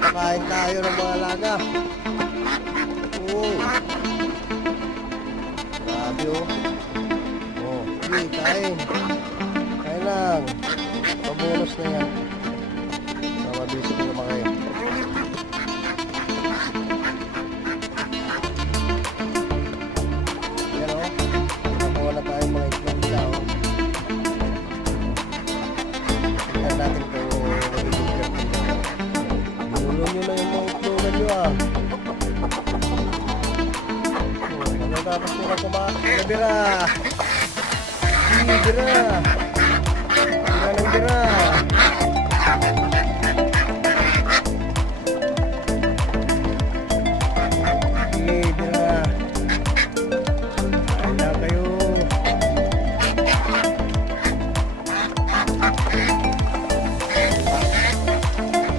Papakain tayo ng mga alaga. Oh. Grabe oh. Oh, sige, kain. Kain lang. Pabonus na yan. Mabilis ito kumakain. Yan o. Nakakuha na tayo mga itlog nila o. Tignan natin kung mag-iigat nila. Binulo nyo na yung mga itlogan nyo ah. Ano tapos nyo na kumakain? Bira! Bira! Bira ng bira!